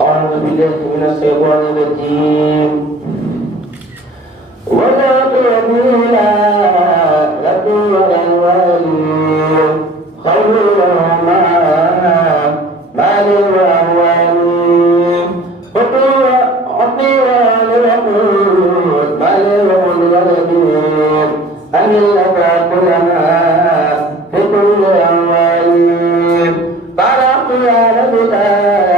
أعوذ بالله من الشيطان الرجيم ولا تؤمنا لكم ولا الوالين خير لهما مال وأموالهم أطيعوا لوقود مال ولدين أن يتأكلنا في كل أموالهم طرقت يا رجلان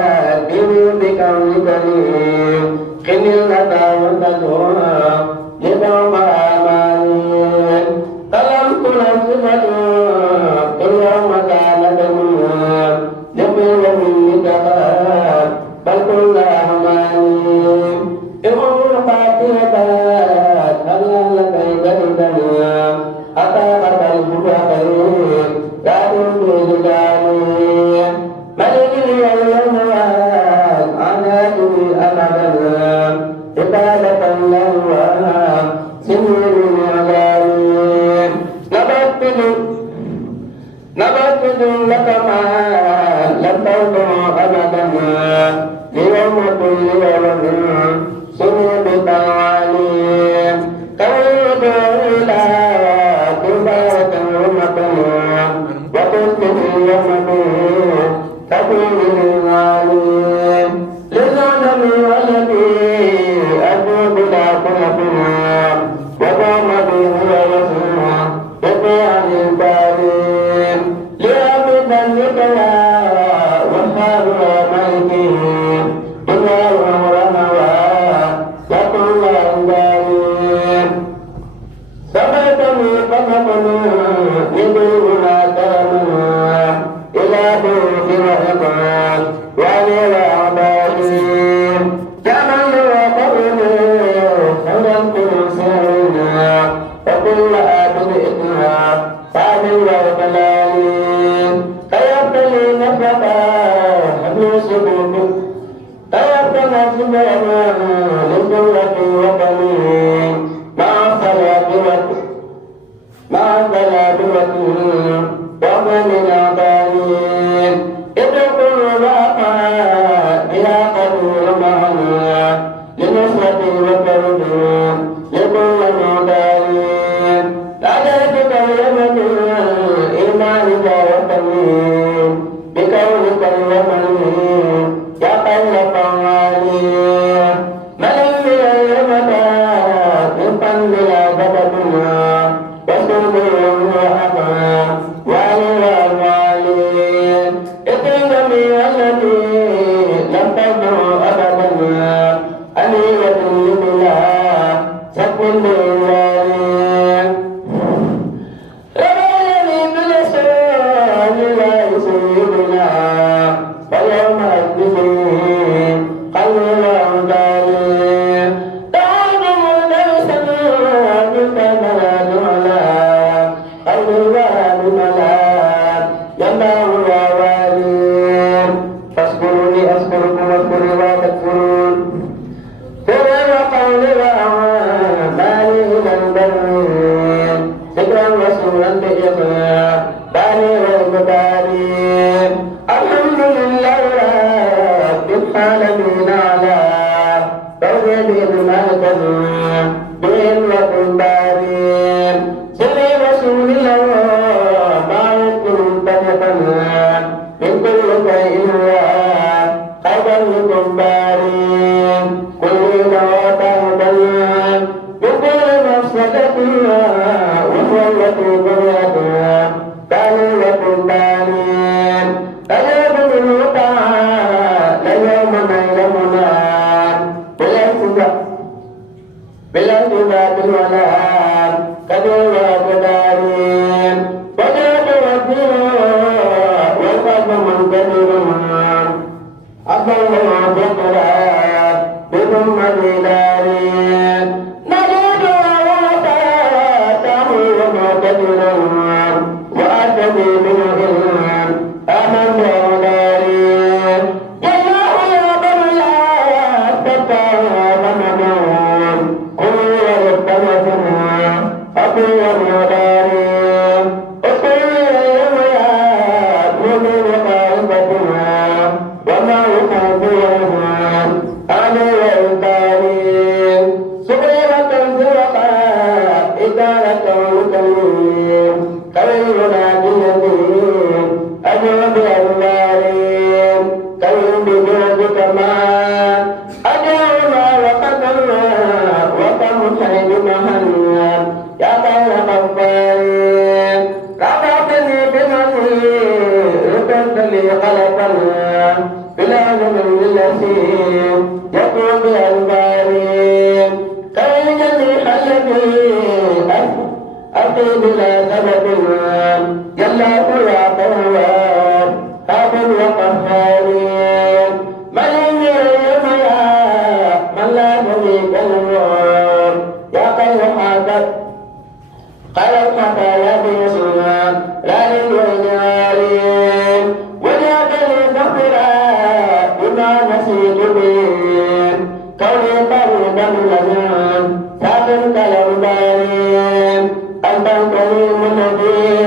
بكونكني خن الندى والندوى لدوم آمالين طلبت نفسك اليوم كان دميا جميل منك بل كل أمانين إمر فاتحة هلا لديك الدنيا أتاك البكاء لا تنسي لجاني ملك اليوم أنا أدري أبدا عبادة الله سنين العالمين نبت لك ما لم تكن أبدا ليوم كل يوم سنين بالتعاليم تويت إلى كبارة أمتنا وكنت في يوم تكون للعالمين للعلم والذي أتوب إلى كلكما وقام به ويسمع بطيع البارين لأبدا لكلا وحاب ملكه إلا وهو وكل البارين سمعتني فقطني يدعونا كرما إلى بيت العقاب وللأعداء كمن وقرني خلقت سرنا وكل أبدئنا فاضل وكلالين تيبتلي نفقا حبل سبوك تيبتنا سبوكا للجنة وقليل مع الصلاة وكل ومن الأعداء ادخل معها إلى قدر معنا لنصرة وكرم لكل معدائين عليك كلمة إيمانك وتمين بكونك الوطنين يا خير فعالين من اليوم رفقا بلا بدنا وسلم وحقا والوالين اقيمني والذي لم تكن أبدا أنية لله سكن للوالين رماني بالأسرار لا يسيدنا واليوم أجلسين قليل أمدالين تعالوا ليس منك ملاك ولا قليل بملاك ينبع الوالين فاذكروني أذكركم واذكروا لا تكفرون كما وقول وأعمالي إلى البرين ذكرا رسولا بإقرار باري والمبارين الحمد لله رب العالمين على توحيد ما كان بهم لكم بارين سري رسول الله ما يذكر تجفنا من كل شيء خيرا لكم بارين كل نواتنا بكل مفسدة وخلة برية بارين لكم بارين تجاب المتع ليوم نيلمنا بالانتباه الولاد كدوا بدارين وجاد والدين والقلب منكدرا أفضل ذكرى بكم مدينارين نجد وفاته ومعتدرا وأتدي منهم أمن ودارين بلا من التي يكون بأنباري كي جميع الذي أتي بلا سبب يلا يا قوات هاب وقهار من يا من لا شريك له يا خير حاجة قال الخطايا بيسوع لا للوجال وجاك لتغفر بما نسيت به كوني قريبا لنا ساكن كالأوبال أنت الكريم النبي